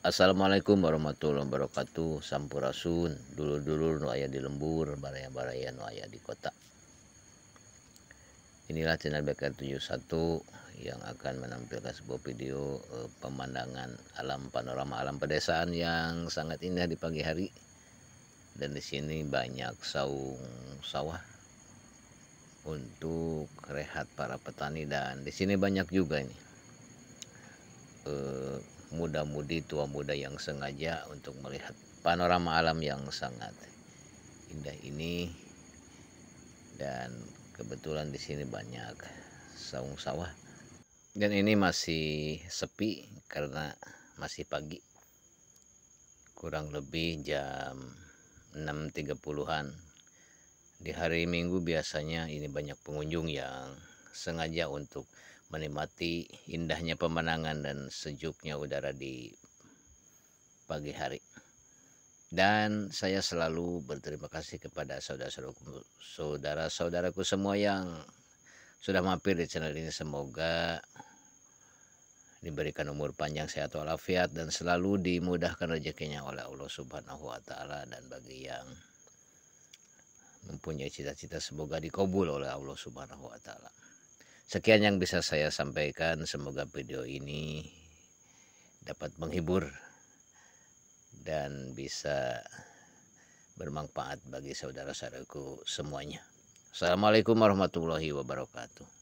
Assalamualaikum warahmatullahi wabarakatuh. Sampurasun. Dulur-dulur nu aya di lembur, baraya-baraya nu aya di kota. Inilah channel BK71 yang akan menampilkan sebuah video pemandangan alam panorama alam pedesaan yang sangat indah di pagi hari. Dan di sini banyak saung sawah untuk rehat para petani, dan di sini banyak juga ini muda-mudi, tua muda yang sengaja untuk melihat panorama alam yang sangat indah ini. Dan kebetulan di sini banyak saung sawah, dan ini masih sepi karena masih pagi, kurang lebih jam 6.30-an. Di hari Minggu biasanya ini banyak pengunjung yang sengaja untuk menikmati indahnya pemandangan dan sejuknya udara di pagi hari. Dan saya selalu berterima kasih kepada saudara-saudaraku semua yang sudah mampir di channel ini. Semoga diberikan umur panjang, sehat walafiat, dan selalu dimudahkan rezekinya oleh Allah Subhanahu wa Ta'ala. Dan bagi yang mempunyai cita-cita, semoga dikabul oleh Allah Subhanahu wa Ta'ala. Sekian yang bisa saya sampaikan. Semoga video ini dapat menghibur dan bisa bermanfaat bagi saudara-saudaraku semuanya. Assalamualaikum warahmatullahi wabarakatuh.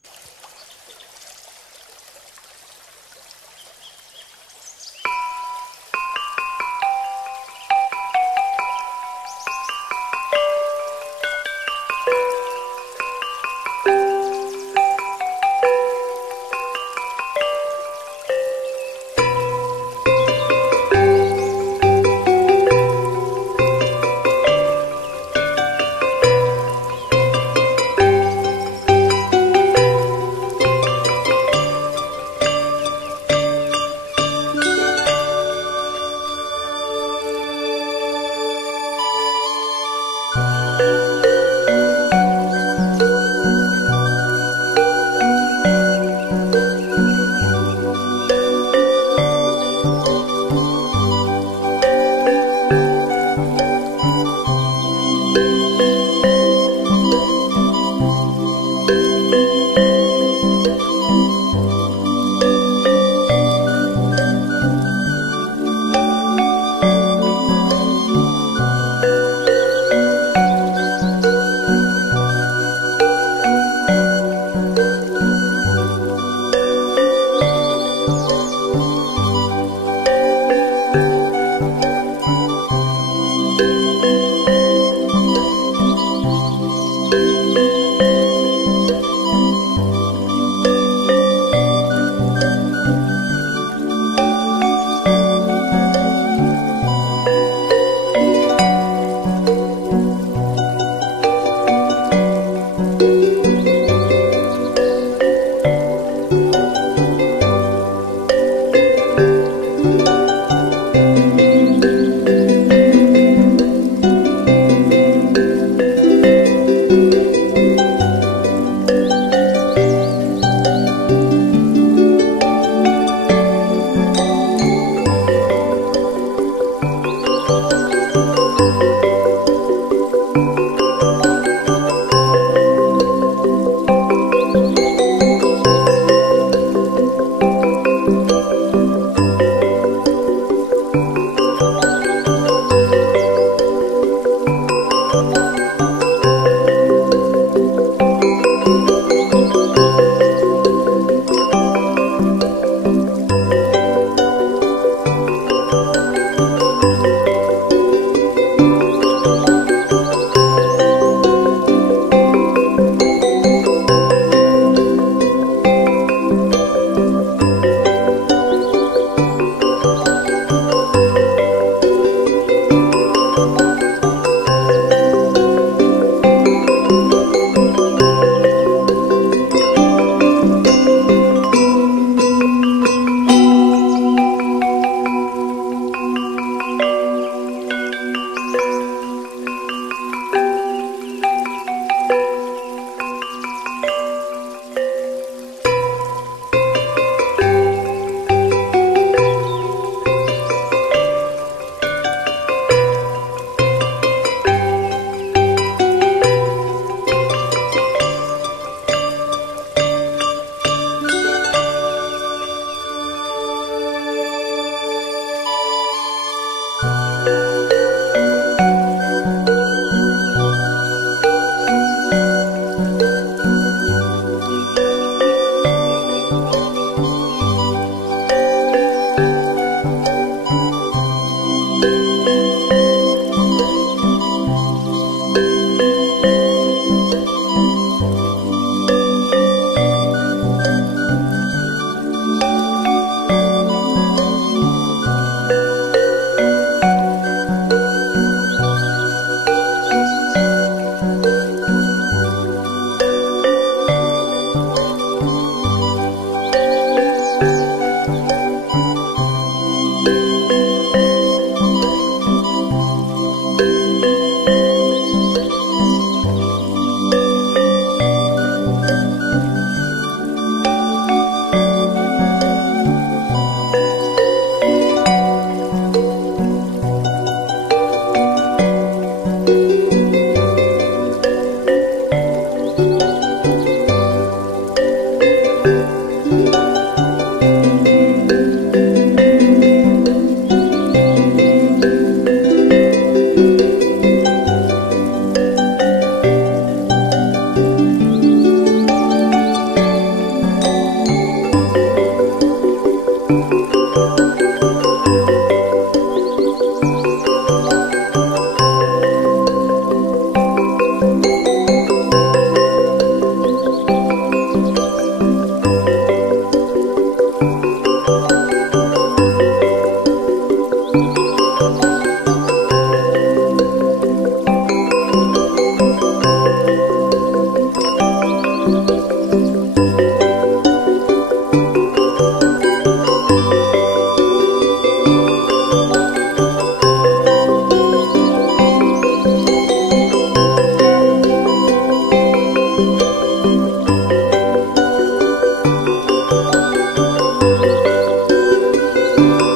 wabarakatuh.